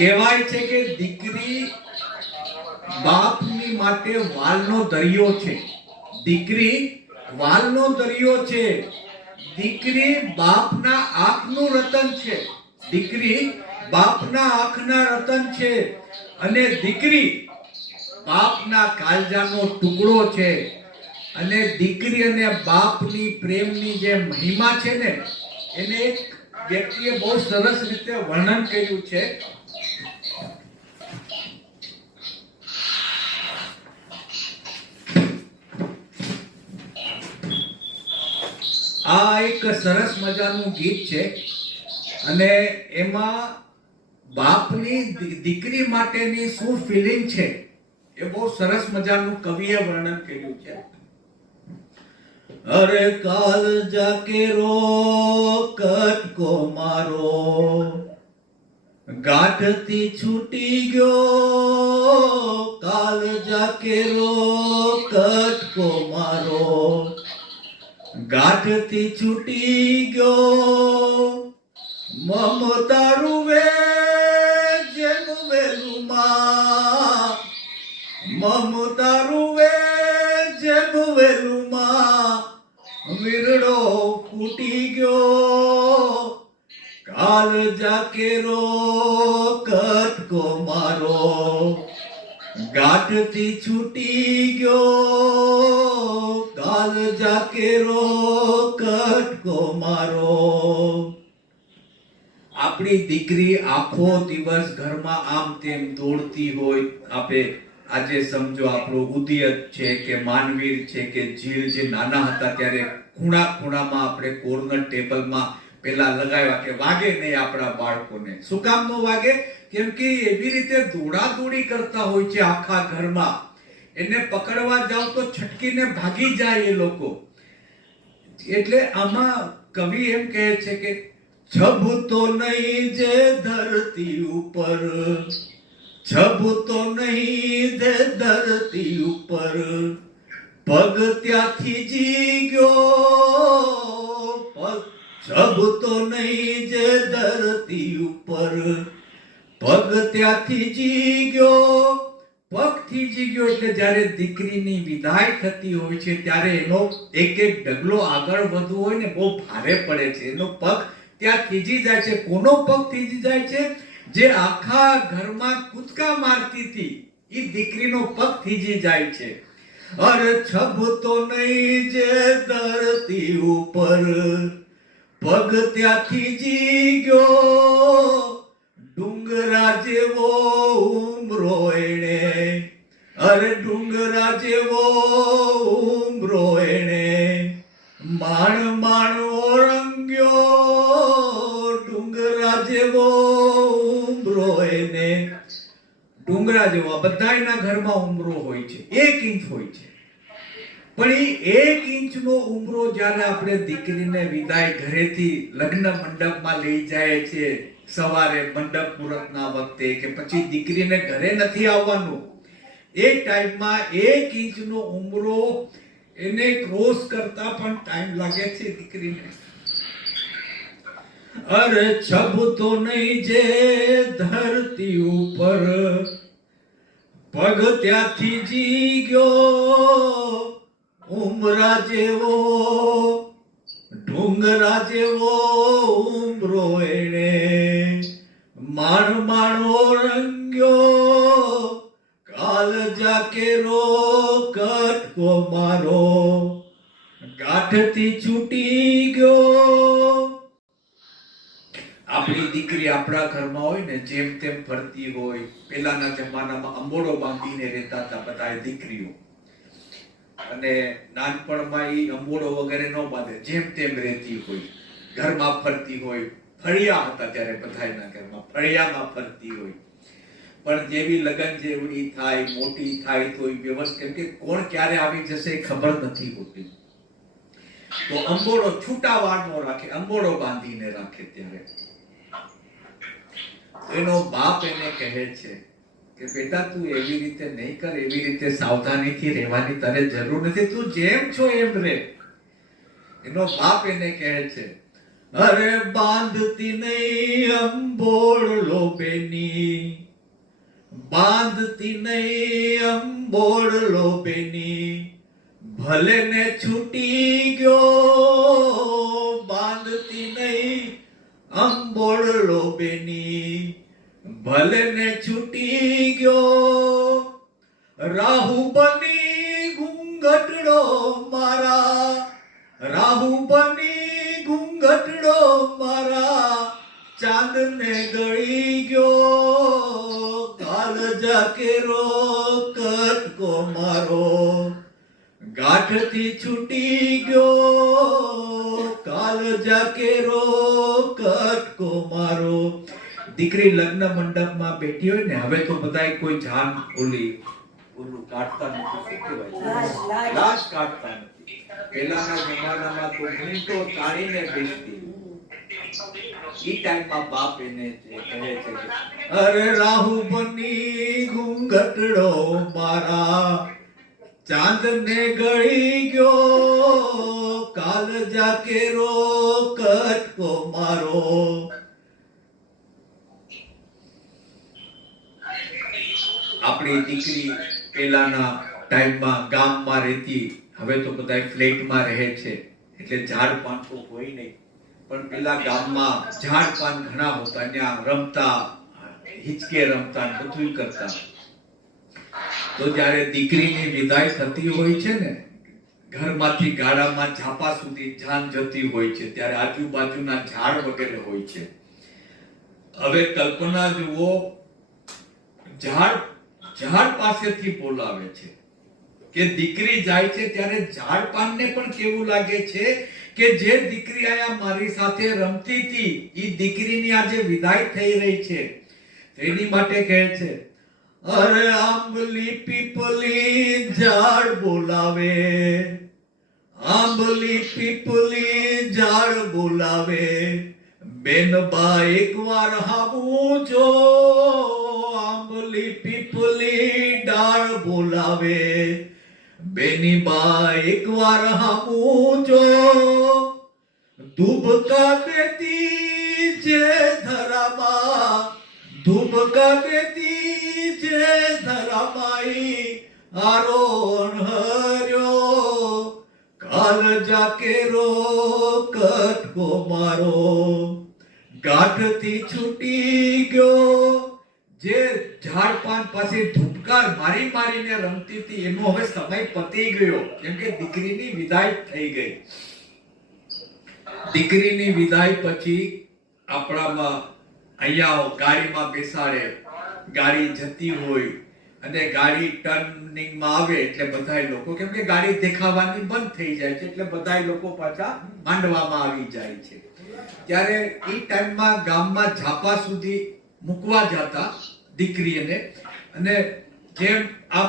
કહેવાય છે કે દીકરી બાપની માટે વાલનો દરિયો છે. દીકરી વાલનો દરિયો છે. દીકરી બાપના આંખનું રતન છે. દીકરી બાપના આંખના રતન છે. અને દીકરી બાપના કાળજાનો ટુકડો છે. અને દીકરી અને બાપની પ્રેમની જે મહિમા છે ને, એને એક વ્યક્તિએ બહુ સરસ રીતે વર્ણન કર્યું છે. આ એક સરસ મજાનું ગીત છે અને એમાં બાપની દીકરી માટેની શું ફિલિંગ છે એ બહુ સરસ મજાનું કવિએ વર્ણન કર્યું છે. અરે કાલ જાકે રો કટકો મારો ગાંઠથી છૂટી ગયો. કાલ જાકે રો કટકો મારો ગાંઠથી છૂટી ગયો. મમતા રૂવે જેનું વેલું માં, મમતા રૂવે જેનું વેલું માં, વીરડો ફૂટી ગયો. કાલ જાકે રો કટકો મારો ગાંઠથી છૂટી ગયો. કાલ જાકે રો કટકો મારો. આપણી દીકરી આખો દિવસ ઘરમાં આમ તેમ દોડતી હોય. આપે આજે સમજો આપણો ઉદયત છે કે માનવીર છે કે જીલ જે નાના હતા ત્યારે ખૂણા ખૂણામાં આપણે કોર્નર ટેબલમાં પેલા લગાવ્યા કે વાગે નહીં આપણા બાળકોને. શું કામ ન વાગે? કેમ કે એવી રીતે દોડાદોડી કરતા હોય છે આખા ઘરમાં. એને પકડવા જાવ તો છટકીને ભાગી જાય એ લોકો. એટલે આમાં કવિ એમ કહે છે કે છબતો નહીં જે ધરતી ઉપર, છબતો નહીં જે ધરતી ઉપર, પગ ત્યાંથી જી ગયો. છબતો નહીં જે ધરતી ઉપર, પગ ત્યાંથી જી ગયો. પગથી જી ગયો એટલે જ્યારે દીકરીની વિદાય થતી હોય છે ત્યારે એનો એક એક ડગલો આગળ વધવો હોય ને બહુ ભારે પડે છે. એનો પગ ત્યાં થીજી જાય છે. કોનો પગ થીજી જાય છે? જે આખા ઘરમાં કૂદકા મારતી હતી એ દીકરીનો પગ થીજી જાય છે. અરે છબતો નહીં જે ધરતી ઉપર, પગ ત્યાંથી જી ગયો. ડુંગરા જેવો ઉમરો એણે, અરે ડુંગરા જેવો ઉમરો એણે, માણ માણ ઓરંગ્યો. ડુંગરા જેવો ઉમરો એને. ડુંગરા જેવો બધાયના ઘરમાં ઉમરો હોય છે, 1 ઇંચ હોય છે. પણ એ 1 ઇંચનો ઉમરો જ્યારે આપણે દીકરીને વિદાય ઘરેથી લગ્ન મંડપમાં લઈ જાય છે, સવારે મંડપ મુહૂર્તના વખતે કે પછી દીકરીને ઘરે નથી આવવાનું, એ ટાઈમમાં 1 ઇંચનો ઉમરો એને ક્રોસ કરતા પણ ટાઈમ લાગે છે દીકરીને. અરે છબતો નહીં જે ધરતી ઉપર, પગ ત્યાંથી જી ગયો. ઉમરા જેવો ડુંગરા જેવો ઉમરો એણે, માણ માણ ઓરંગ્યો. કાલ જાકે રો કટકો મારો ગાંઠથી છૂટી ગયો. આપણી દીકરી આપણા ઘરમાં હોય ને જેમ તેમ ફરતી હોય. પેલાના જમાનામાં અંબોડો બાંધીને રહેતા હતા બધા દીકરીઓ, અને નાનપણમાં એ અંબોડો વગેરે ન બાંધે, જેમ તેમ રહેતી હોય, ઘરમાં ફરતી હોય. ફળિયા હતા ત્યારે બધાના ઘરમાં, ફળિયામાં ફરતી હોય. પણ જેવી લગન જેવડી થાય, મોટી થાય તો એ વ્યવસ્થિત, કેમ કે કોણ ક્યારે આવી જશે એ ખબર નથી હોતી, તો અંબોડો છૂટા વાળ નો રાખે, અંબોડો બાંધીને રાખે. ત્યારે એનો બાપ એને કહે છે કે બેટા તું એવી રીતે નહીં કર, એવી રીતે સાવધાનીથી રહેવાની તને જરૂર નથી, તું જેમ છો એમ રહે. એનો બાપ એને કહે છે અરે બાંધતી નહીં અંબોળલો બેની, બાંધતી નહીં અંબોળલો બેની, ભલે ને છૂટી ગયો, બાંધતી નહીં અંબોળલો બેની, ભલે ને છૂટી ગયો, રાહુ બની ઘૂંઘટડો મારા, રાહુ બની ઘૂંઘટડો મારા, ચાંદ ને ગળી ગયો, કાળજા કેરો કટકો મારો, ગાંઠથી છૂટી ગયો, કાળજા કેરો કટકો મારો. દીકરી લગ્ન મંડપમાં બેઠી હોય ને, હવે તો બધાય કોઈ જાન ઓલું કાઢતા નથી, શું કહેવાય, લાશ કાઢતા નથી. પહેલાના જમાનામાં તો મિનિટો તાળીને બેસતી. ઈ ટાઈમમાં બાપ એને કહે છે, અરે રાહુ બની ઘૂંઘટડો મારા, ચાંદ ને ગળી ગયો, કાળજા કેરો કટકો મારો. આપણી દીકરી પેલાના ટાઈમમાં ગામમાં રહેતી, હવે તો બધા ફ્લેટમાં રહે છે એટલે ઝાડ પાન તો હોય નહીં, પણ પેલા ગામમાં ઝાડ પાન ઘણા હોતા, ત્યાં રમતા, હિચકે રમતા, બધું કરતા. તો જ્યારે દીકરીની વિદાય થતી હોય છે ને, ઘરમાંથી ગાડામાં ઝાપા સુધી જાન જતી હોય છે, ત્યારે આજુબાજુના ઝાડ વગેરે હોય છે. હવે કલ્પના જુઓ, ઝાડ પાસેથી બોલાવે છે કે દીકરી જાય છે, ત્યારે ઝાડ પાનને પણ કેવું લાગે છે કે જે દીકરી આયા મારી સાથે રમતી હતી, એ દીકરીની આજે વિદાય થઈ રહી છે. એની માટે કહે છે, અરે આંબલી પીપલી ઝાડ બોલાવે, આંબલી પીપલી ઝાડ બોલાવે, બેનબા એકવાર હામું જો, આંબલી પીપલી ડાળ બોલાવે, બેની બા એકવાર હામું જો, ધુબકા દેતી જે ધરામાં, ધુબકા દેતી જે ધરામાઈ, આરોણ હર્યો, કાળજા કેરો કટકો મારો, ગાંઠથી છૂટી ગયો. જે ઝાડ પાન પાસે ધૂપકાર મારી મારીને રમતી હતી, એનો હવે સમય પતી ગયો, કેમ કે દીકરીની વિદાય થઈ ગઈ. દીકરીની વિદાય પછી આપણામાં અહીંયા ગાડીમાં બેસાડે, ગાડી જતી હોય અને ગાડી ટર્નિંગમાં આવે એટલે બધાય લોકો, કેમ કે ગાડી દેખાવાની બંધ થઈ જાય છે એટલે બધાય લોકો પાછા માંડવામાં આવી જાય છે. ત્યારે એ ટાઈમમાં ગામમાં ઝાપા સુધી મૂકવા જતા દીકરીને, અને જેમ આ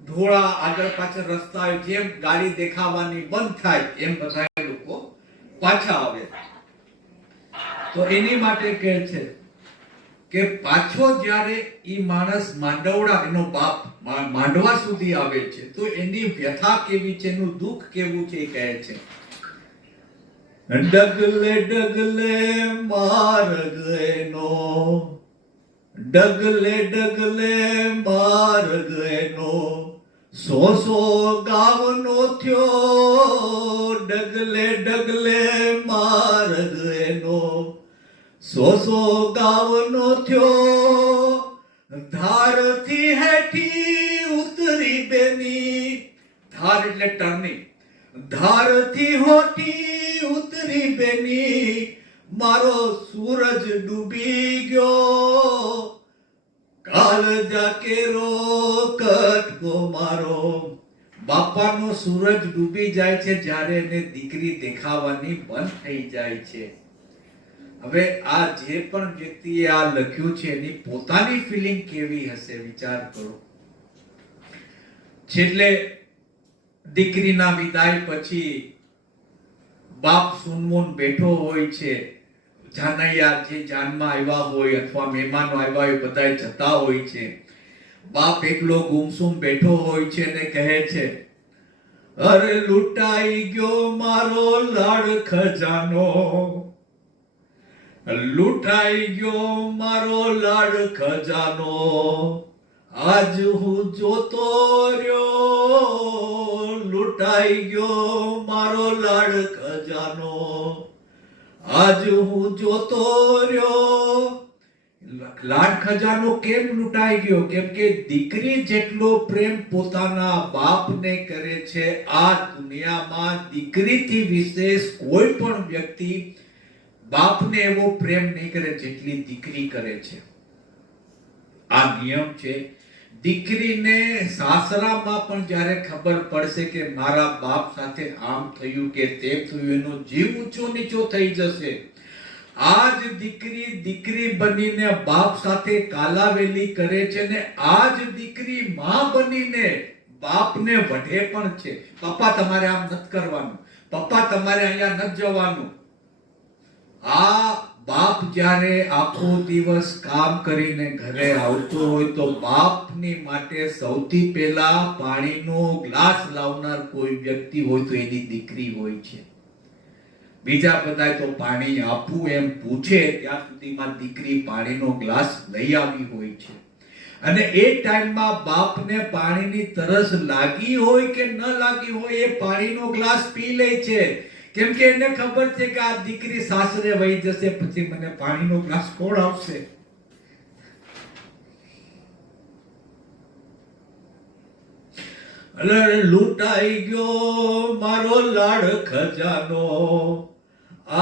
ઢોળા આગળ પાછળ રસ્તા હોય, જેમ ગાડી દેખાવાની બંધ થાય એમ બધા લોકો પાછા આવે. તો એની માટે કહે છે કે પાછો જ્યારે ઈ માણસ માંડવડા, એનો બાપ માંડવા સુધી આવે છે, તો એની વ્યથા કેવી છે, એનું દુઃખ કેવું છે એ કહે છે. ડગલે ડગલે માર્ગ એનો, ડગલે ડગલે માર્ગ એનો, 100 ગામનો થયો, ડગલે ડગલે માર્ગ એનો, 100 ગામનો થયો, ધારથી હેઠી ઉતરી બેની, ધાર એટલે ટર્નિંગ, ધારથી હોઠી ઉતરી બેની, મારો સૂરજ ડૂબી ગયો, કાળજા કેરો કટકો મારો. બાપાનો સૂરજ ડૂબી જાય છે જ્યારે એને દીકરી દેખાવાની બંધ થઈ જાય છે. હવે આ જે પણ વ્યક્તિએ આ લખ્યું છે એની પોતાની ફિલિંગ કેવી હશે વિચાર કરો. છેલ્લે દીકરીના વિદાય પછી બાપ સુનમુન બેઠો હોય છે, જાનૈયા જે જાનમાં આવ્યા હોય અથવા મહેમાનો આવ્યા હોય બધા જતા હોય છે. બાપ એકલો ગુમસુમ બેઠો હોય છે અને કહે છે, અરે લૂંટાઈ ગયો મારો લાડ ખજાનો, લૂંટાઈ ગયો મારો લાડ ખજાનો, આજ હું જોતો રહ્યો. લૂંટાઈ ગયો મારો લાડ ખજાનો, આજ હું જોતો રહ્યો. લાડ ખજાનો કેમ લૂંટાઈ ગયો? કેમ કે દીકરી જેટલો પ્રેમ પોતાના બાપને કરે છે, આ દુનિયામાં દીકરીથી વિશેષ કોઈ પણ વ્યક્તિ બાપને એવો પ્રેમ નહીં કરે જેટલી દીકરી કરે છે. આ નિયમ છે. દીકરીને સાસરામાં પણ જ્યારે ખબર પડશે કે મારા બાપ સાથે આમ થયું કે તેમ થયું, એનો જીવ ઊંચો નીચો થઈ જશે. આજ દીકરી બનીને બાપ સાથે કાલાવેલી કરે છે ને આજ દીકરી માં બનીને બાપને વઢે પણ છે. પપ્પા તમારે આમ નથી કરવાનું, પપ્પા તમારે અહીંયા નથી જવાનું. આ બાપ જ્યારે આખો દિવસ કામ કરીને ઘરે આવતો હોય તો બાપની માટે સૌથી પહેલા પાણીનો ગ્લાસ લાવનાર કોઈ વ્યક્તિ હોય તો એની દીકરી હોય છે. બીજા બધા તો પાણી આપવું એમ પૂછે ત્યાં સુધીમાં દીકરી પાણીનો ગ્લાસ લઈ આવી હોય છે. અને એ ટાઈમમાં બાપને પાણીની તરસ લાગી હોય કે ન લાગી હોય, એ પાણીનો ગ્લાસ પી લે છે. કેમ કે એને ખબર છે કે આ દીકરી સાસરે વહી જશે પછી મને પાણીનો ગ્લાસ કોણ આપશે. લૂંટાઈ ગયો મારો લાડ ખજાનો,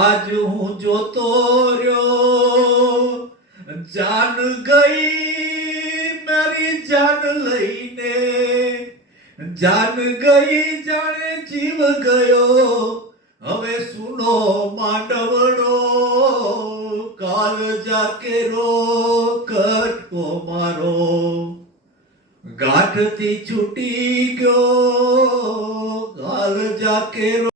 આજ હું જોતો રહ્યો. જાન ગઈ મારી જાન લઈને, જાન ગઈ જાણે જીવ ગયો. હવે સુનો માંડવડો, કાલ જાકેરો કટકો મારો. ગાંઠથી છૂટી ગયો કાલ જાકેરો.